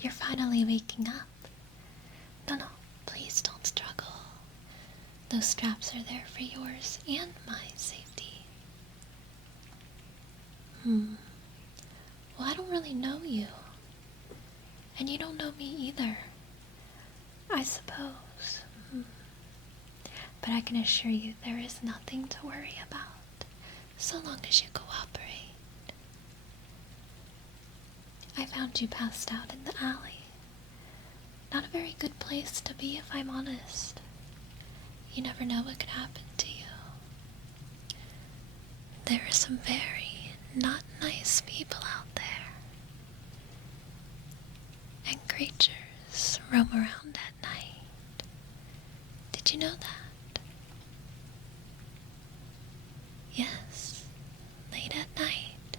You're finally waking up. No, please don't struggle. Those straps are there for yours and my safety. Well, I don't really know you. And you don't know me either. I suppose. But I can assure you there is nothing to worry about, so long as you cooperate. I found you passed out in the alley. Not a very good place to be, if I'm honest. You never know what could happen to you. There are some very not nice people out there. And creatures roam around at night. Did you know that? Yes, late at night,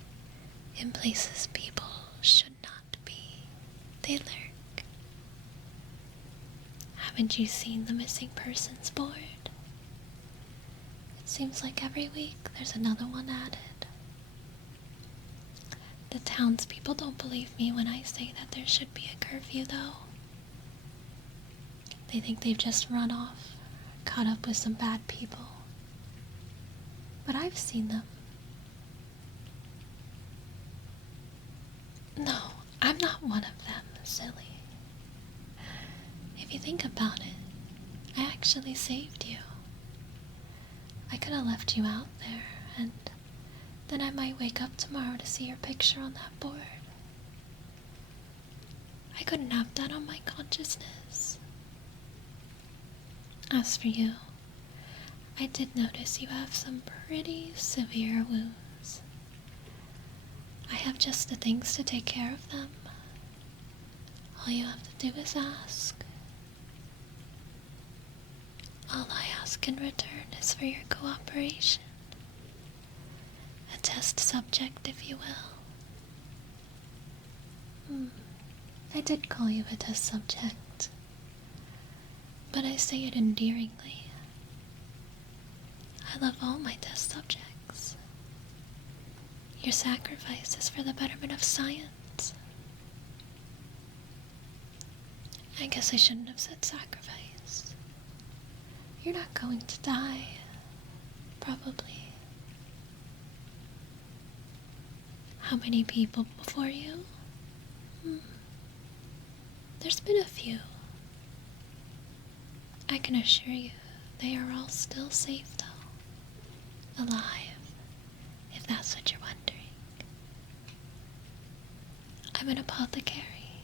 in places people should not be, they lurk. Haven't you seen the missing persons board? It seems like every week there's another one added. The townspeople don't believe me when I say that there should be a curfew, though. They think they've just run off, caught up with some bad people. But I've seen them. No, I'm not one of them, silly. If you think about it, I actually saved you. I could have left you out there, and then I might wake up tomorrow to see your picture on that board. I couldn't have that on my consciousness. As for you, I did notice you have some pretty severe wounds. I have just the things to take care of them. All you have to do is ask. All I ask in return is for your cooperation. A test subject, if you will. I did call you a test subject, but I say it endearingly. I love all my test subjects. Your sacrifice is for the betterment of science. I guess I shouldn't have said sacrifice. You're not going to die, probably. How many people before you? There's been a few. I can assure you they are all still safe, though. Alive, if that's what you're wondering. I'm an apothecary,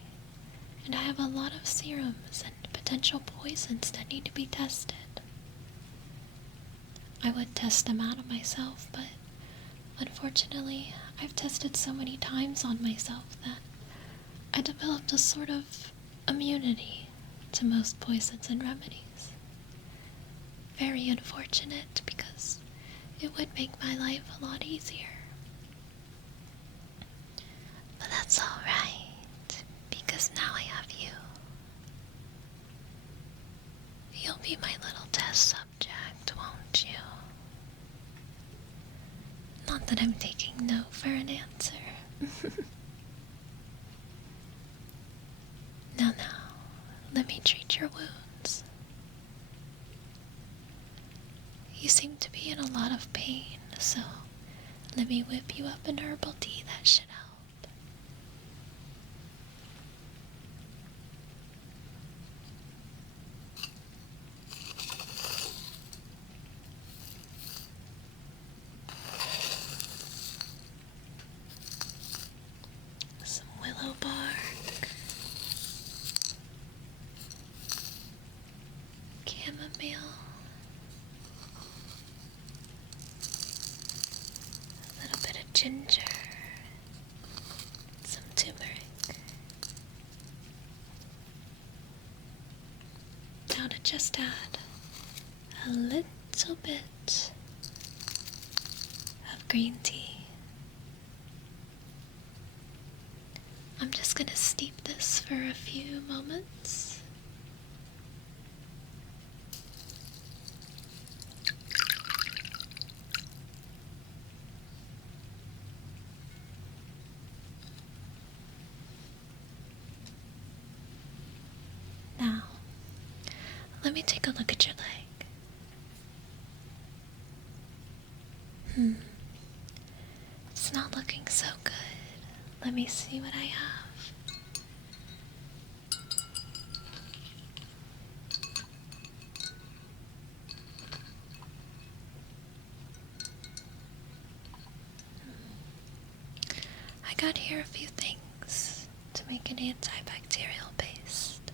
and I have a lot of serums and potential poisons that need to be tested. I would test them out on myself, but unfortunately, I've tested so many times on myself that I developed a sort of immunity to most poisons and remedies. Very unfortunate, because it would make my life a lot easier. But that's alright, because now I have you. You'll be my little test subject, won't you? Not that I'm taking no for an answer. Now, let me treat your wounds. You seem to be in a lot of pain, so let me whip you up an herbal tea that should help. Some willow bark, chamomile, a little bit of ginger, some turmeric. Now to just add a little bit of green tea. I'm just going to steep this for a few moments. let me take a look at your leg. It's not looking so good. Let me see what I have. I got here a few things to make an antibacterial paste.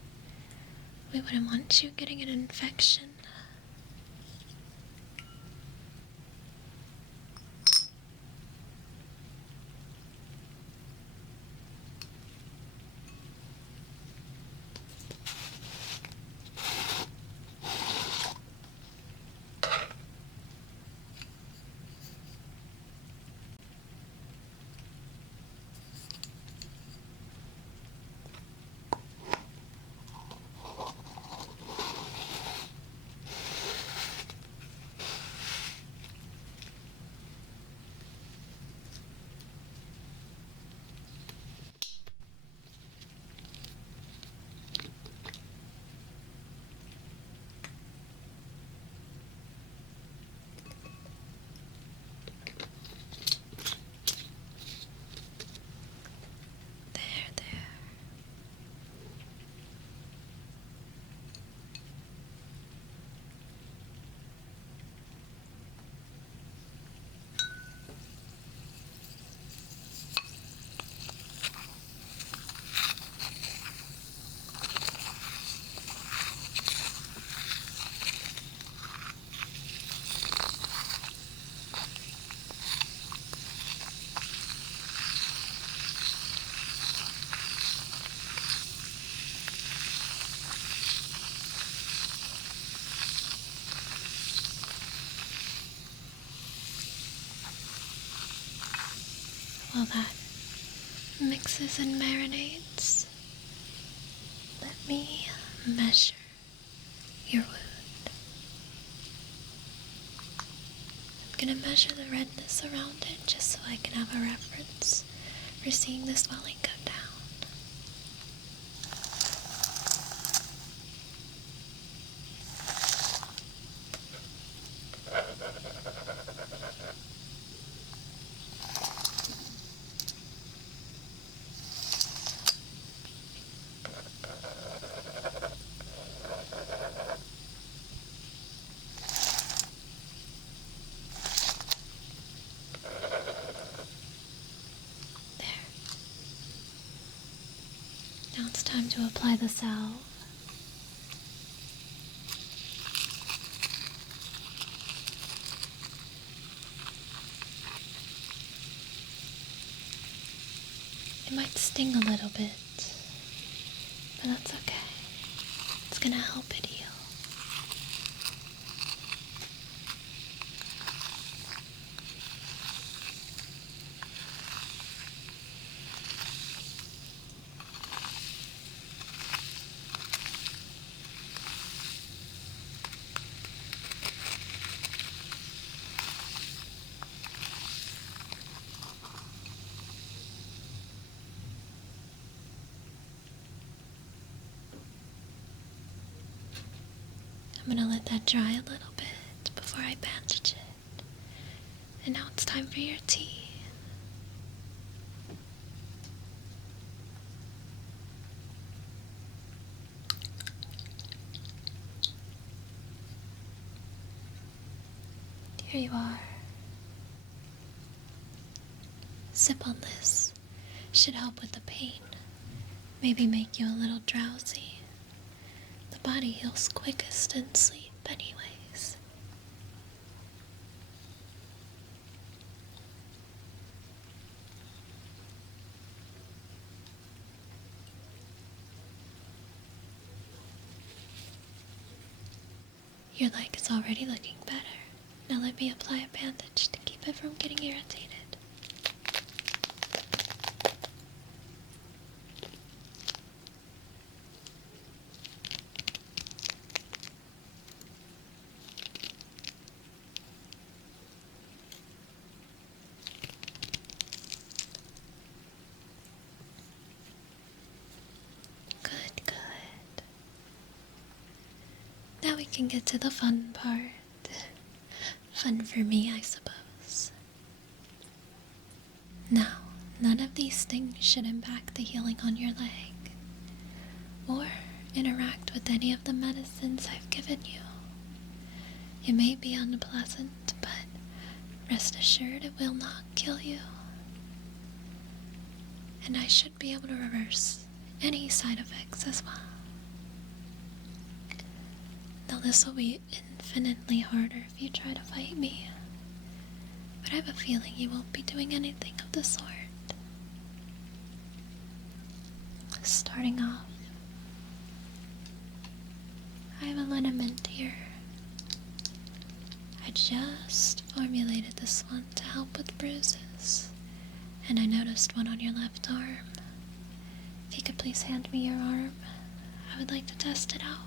We wouldn't want you getting an infection. While that mixes and marinades, let me measure your wound. I'm going to measure the redness around it just so I can have a reference for seeing the swelling go down. Now it's time to apply the salve. It might sting a little bit, but that's okay. It's gonna help it heal. I'm gonna let that dry a little bit before I bandage it. And now it's time for your tea. Here you are. Sip on this. Should help with the pain. Maybe make you a little drowsy. The body heals quickest in sleep anyways. Your leg is already looking better. Now let me apply a bandage to keep it from getting irritated. Now can get to the fun part. Fun for me, I suppose. Now, none of these things should impact the healing on your leg, or interact with any of the medicines I've given you. It may be unpleasant, but rest assured it will not kill you. And I should be able to reverse any side effects as well. Now this will be infinitely harder if you try to fight me, but I have a feeling you won't be doing anything of the sort. Starting off, I have a liniment here. I just formulated this one to help with bruises, and I noticed one on your left arm. If you could please hand me your arm, I would like to test it out.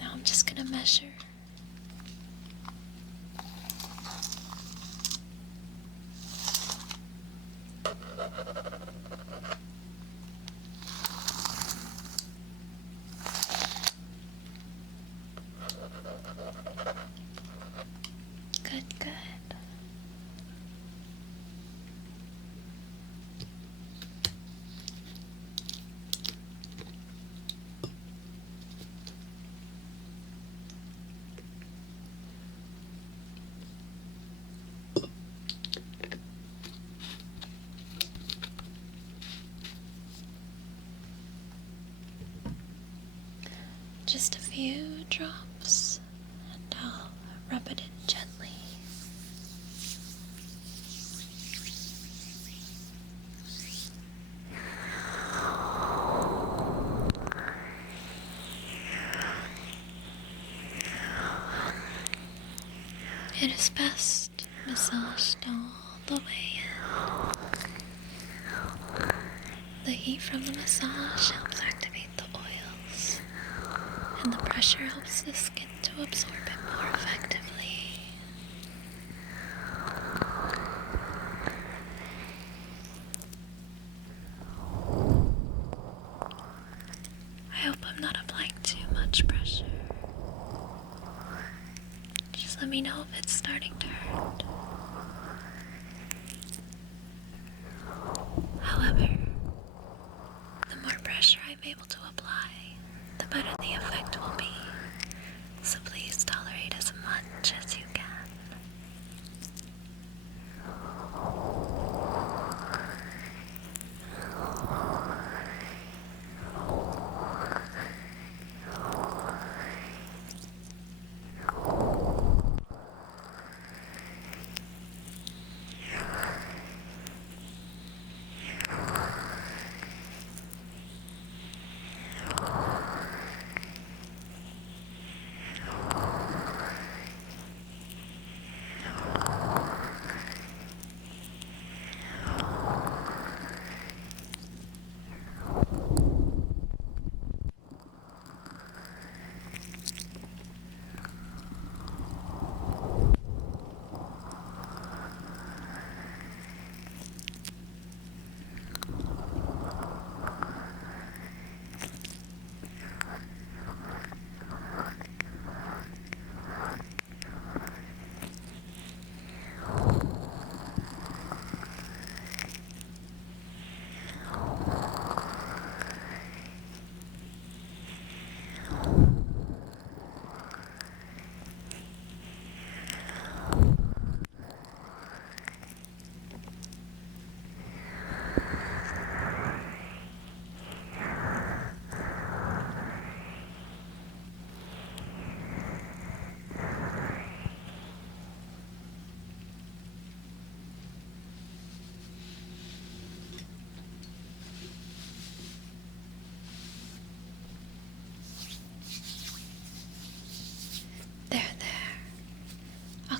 Now I'm just gonna measure. Good, good. Just a few drops, and I'll rub it in gently. It is best massaged all the way in. The heat from the massage helps activate the oils, and the pressure helps the skin to absorb it more effectively. I hope I'm not applying too much pressure. Just let me know if it's starting to hurt. However, the more pressure I'm able to apply, the better the effect will be. So please tolerate as much as you can.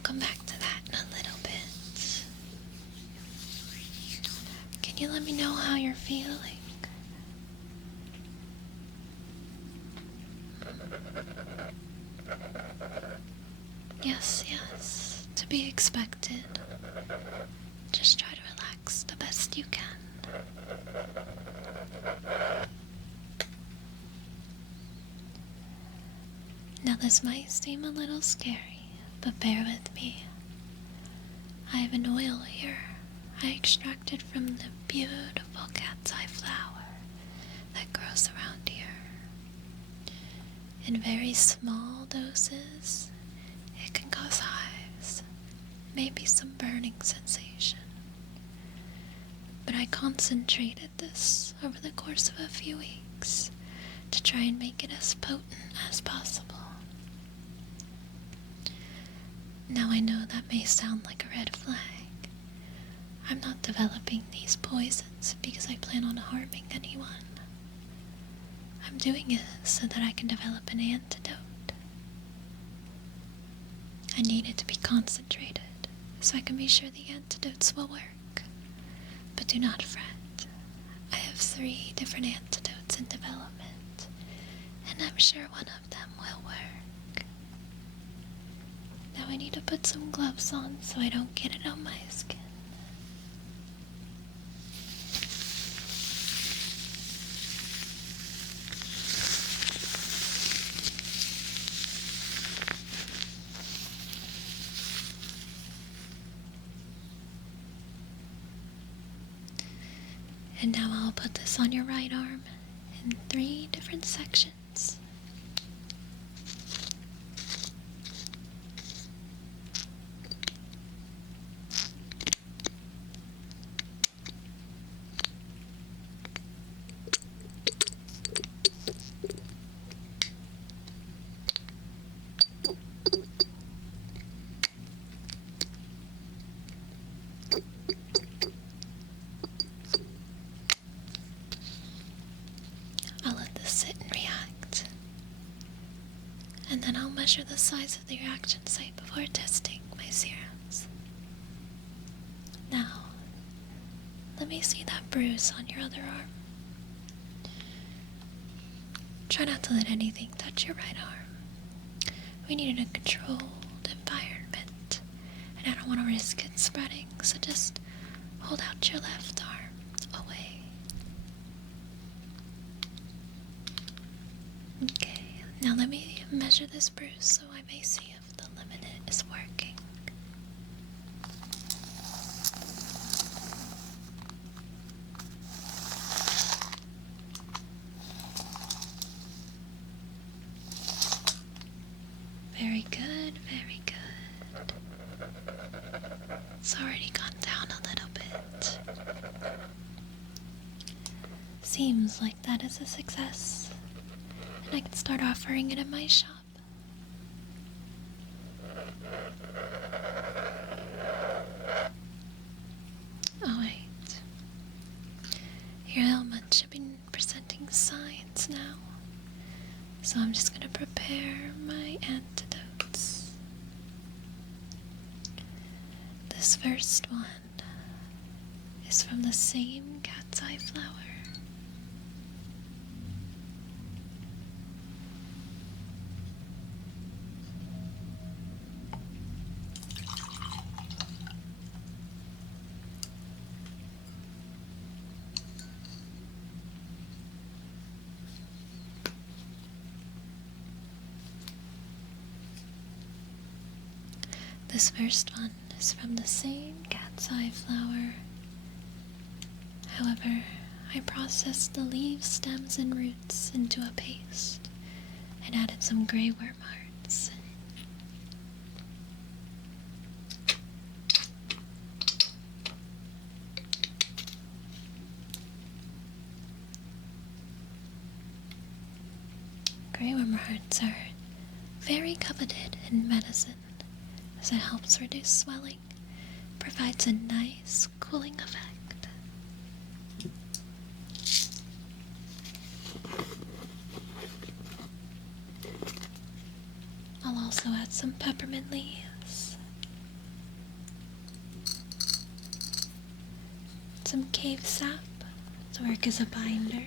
Come back to that in a little bit. Can you let me know how you're feeling? Yes, to be expected. Just try to relax the best you can. Now this might seem a little scary, but bear with me. I have an oil here I extracted from the beautiful cat's eye flower that grows around here. In very small doses, it can cause hives, maybe some burning sensation. But I concentrated this over the course of a few weeks to try and make it as potent as possible. Now I know that may sound like a red flag. I'm not developing these poisons because I plan on harming anyone. I'm doing it so that I can develop an antidote. I need it to be concentrated so I can be sure the antidotes will work. But do not fret. I have 3 different antidotes in development, and I'm sure one of them will work. Now I need to put some gloves on so I don't get it on my skin. And now I'll put this on your right arm in 3 different sections. And then I'll measure the size of the reaction site before testing my serums. Now, let me see that bruise on your other arm. Try not to let anything touch your right arm. We need a controlled environment, and I don't want to risk it spreading, so just hold out your left arm away. Okay, now let me measure this bruise so I may see if the limit is working. Very good, very good. It's already gone down a little bit. Seems like that is a success, and I can start offering it in my shop. Oh wait, your ailment should be presenting signs now, so I'm just going to prepare my antidotes. This first one is from the same cat's eye flower. This first one is from the same cat's eye flower. However, I processed the leaves, stems, and roots into a paste and added some grey worm hearts. Grey worm hearts are very coveted in medicine, as it helps reduce swelling, provides a nice cooling effect. I'll also add some peppermint leaves, some cave sap to work as a binder,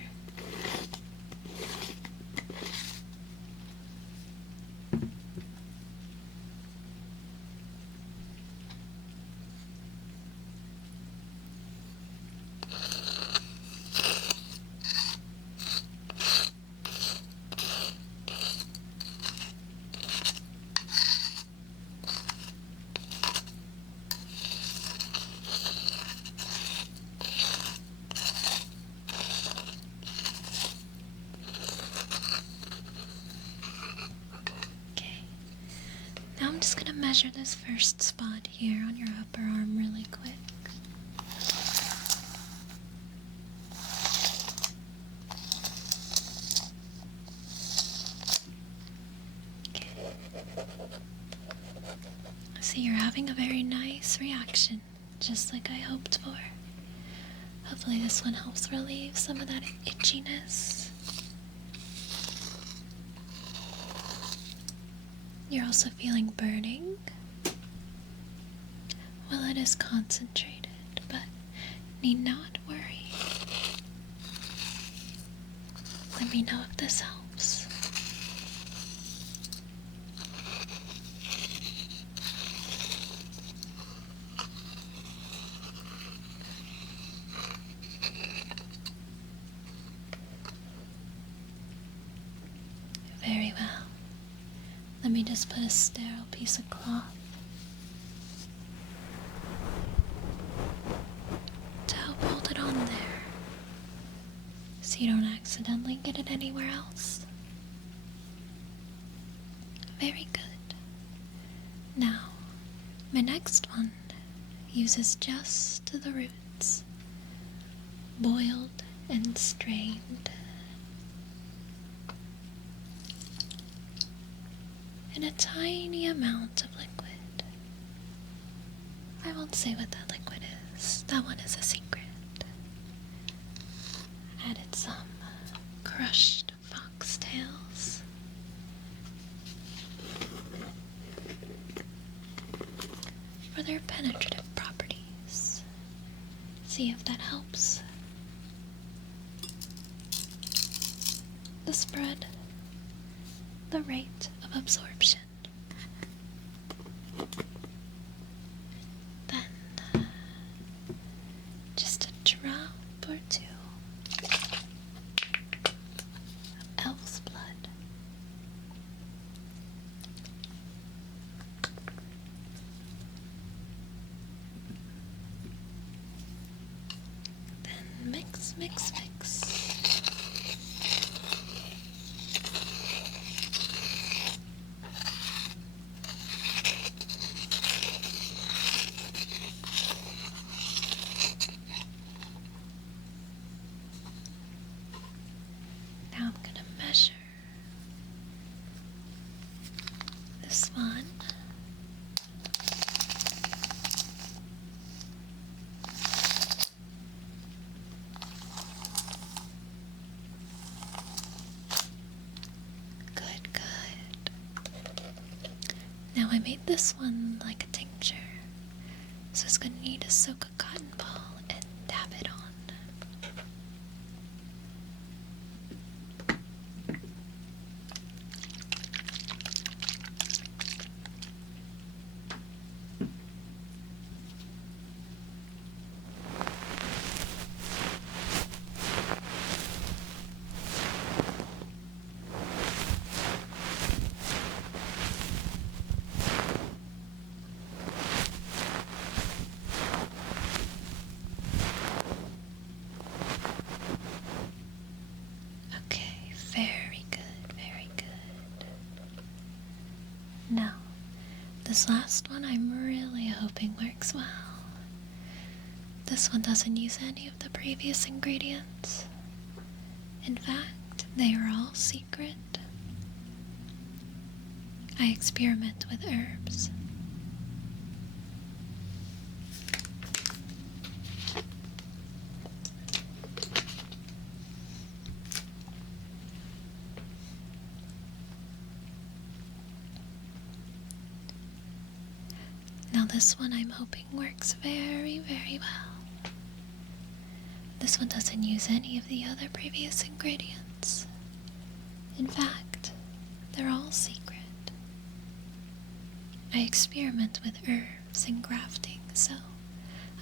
measure this first spot here on your upper arm really quick. See, you're having a very nice reaction, just like I hoped for. Hopefully this one helps relieve some of that itchiness. You're also feeling burning. Well, it is concentrated, but need not worry. Let me know if this helps. Very well. Let me just put a sterile piece of cloth to help hold it on there so you don't accidentally get it anywhere else. Very good. Now, my next one uses just the roots, boiled and strained. In a tiny amount of liquid. I won't say what that liquid is. That one is a secret. Added some crushed foxtails. For their penetrative properties. See if that helps. The spread. The rate of absorption. Then, just a drop or two of elf's blood. Then mix, mix, mix. Now I'm going to measure this one. Good, good. Now I made this one like a tincture, so it's going to need to soak a cotton ball and dab it on. Very good, very good. Now, this last one I'm really hoping works well. This one doesn't use any of the previous ingredients. In fact, they are all secret. I experiment with herbs. Now this one I'm hoping works very, very well. This one doesn't use any of the other previous ingredients. In fact, they're all secret. I experiment with herbs and grafting, so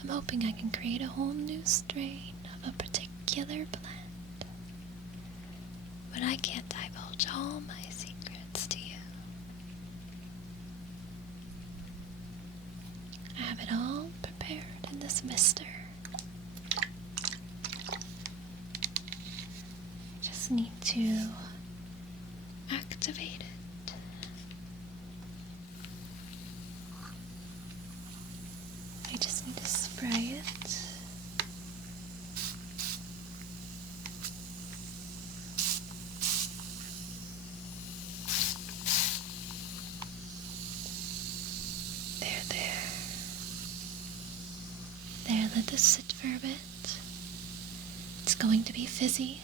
I'm hoping I can create a whole new strain of a particular plant. But I can't divulge all my secrets to you. I have it all prepared in this mister. Just need to activate it. for a bit. It's going to be fizzy,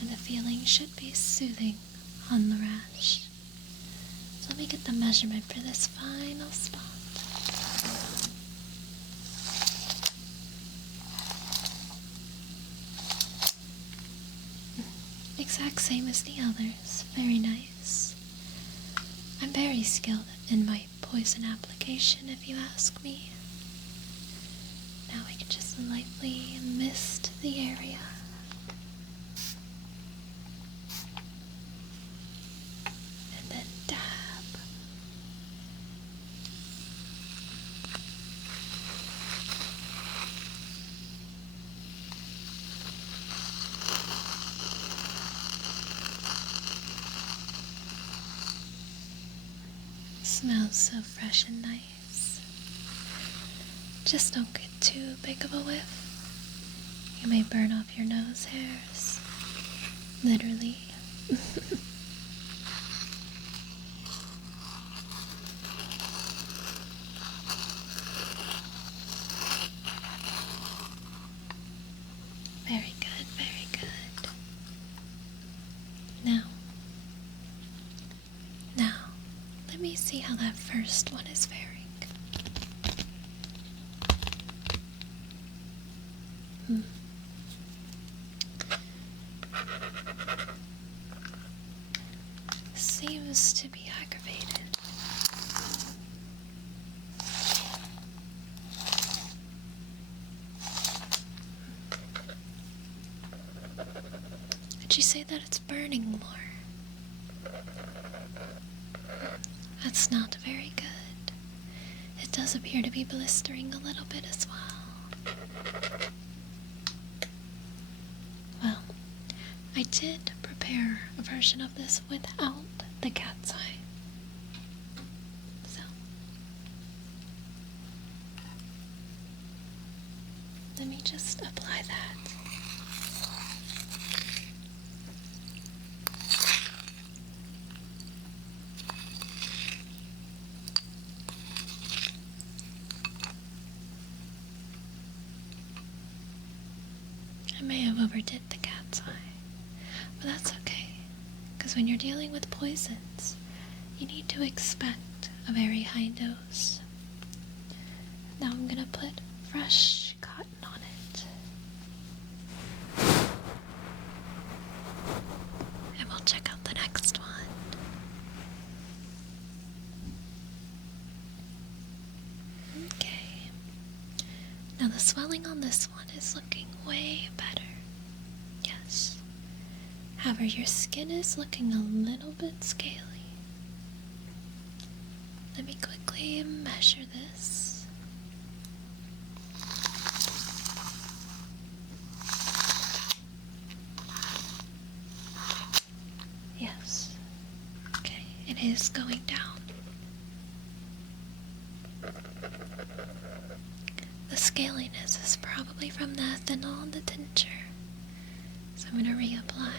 and the feeling should be soothing on the rash. So let me get the measurement for this final spot. Exact same as the others. Very nice. I'm very skilled in my poison application, if you ask me. Now we can just lightly mist the area. And then dab. Smells so fresh and nice. Just don't get too big of a whiff. You may burn off your nose hairs. Literally. Very good, very good. Now, let me see how that first one is faring. Seems to be aggravated. Did you say that it's burning more? That's not very good. It does appear to be blistering a little bit as well. Well, I did prepare a version of this without the cat's eye. So, let me just apply that. I may have overdid the cat's eye, but that's okay, because when you're dealing with poisons, you need to expect a very high dose. Now I'm going to put fresh cotton on it. And we'll check out the next one. Okay. Now the swelling on this one is looking way better. Yes. However, your skin is looking a little bit scaly. Let me quickly measure this. Yes. Okay, it is going down. The scaliness is probably from the ethanol and the tincture. So I'm going to reapply.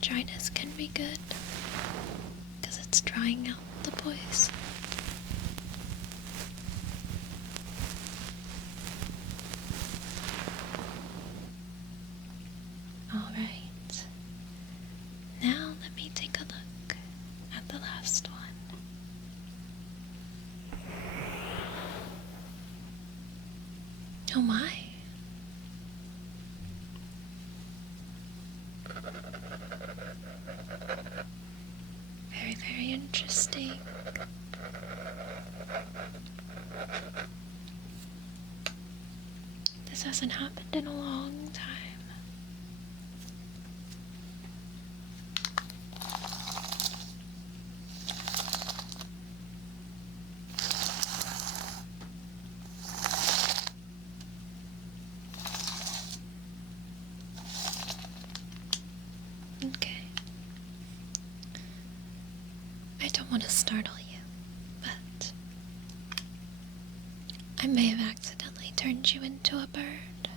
Dryness can be good because it's drying out the poison. Alright, now let me take a look at the last one. Oh my. Very, very interesting. This hasn't happened in a long time. Okay. I don't want to startle you, but I may have accidentally turned you into a bird.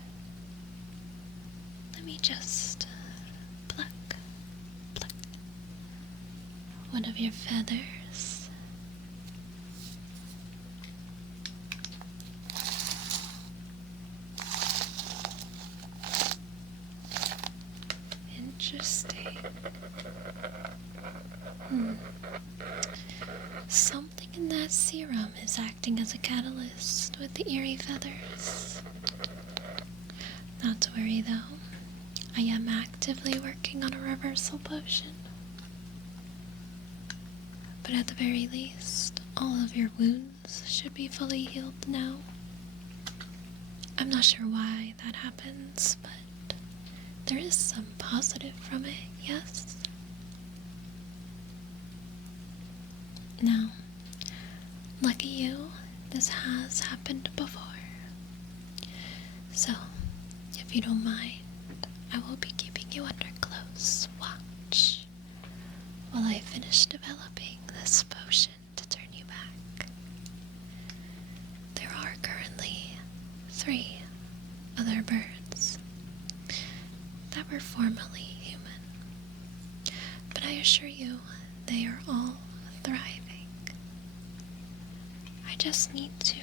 Let me just pluck, pluck, one of your feathers. Interesting. Something in that serum is acting as a catalyst with the eerie feathers. Not to worry though, I am actively working on a reversal potion. But at the very least, all of your wounds should be fully healed now. I'm not sure why that happens, but there is some positive from it, yes? Now, lucky you, this has happened before. So, if you don't mind, I will be keeping you under close watch while I finish developing this potion to turn you back. There are currently 3 other birds that were formerly human, but I assure you they are all thriving. I just need to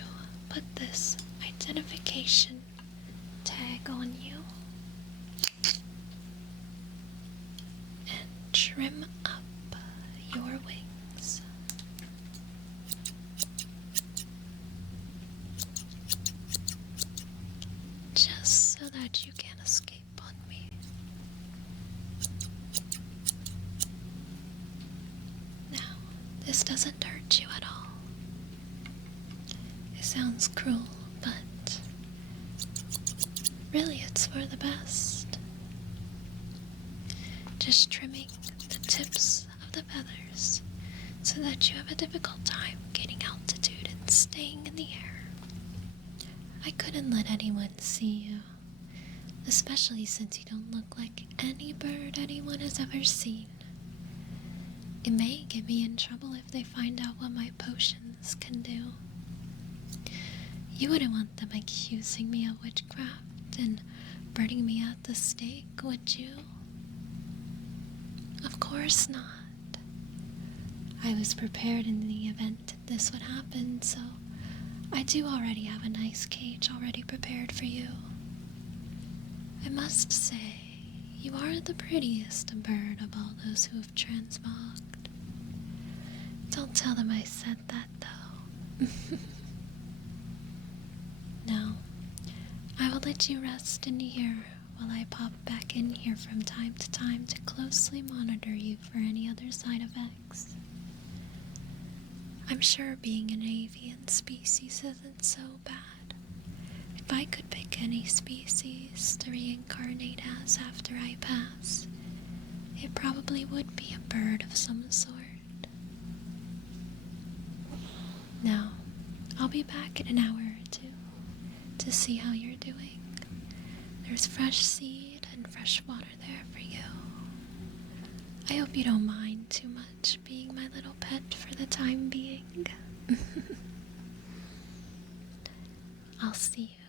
put this identification tag on you and trim up your wings. Just so that you can't escape on me. Now, this doesn't hurt you at all. It sounds cruel, but really it's for the best. Just trimming the tips of the feathers so that you have a difficult time getting altitude and staying in the air. I couldn't let anyone see you, especially since you don't look like any bird anyone has ever seen. It may get me in trouble if they find out what my potions can do. You wouldn't want them accusing me of witchcraft and burning me at the stake, would you? Of course not. I was prepared in the event this would happen, so I do already have a nice cage already prepared for you. I must say, you are the prettiest bird of all those who have transmogged. Don't tell them I said that, though. Now, I will let you rest in here while I pop back in here from time to time to closely monitor you for any other side effects. I'm sure being an avian species isn't so bad. If I could pick any species to reincarnate as after I pass, it probably would be a bird of some sort. Now, I'll be back in an hour or 2 to see how you're doing. There's fresh seed and fresh water there for you. I hope you don't mind too much being my little pet for the time being. I'll see you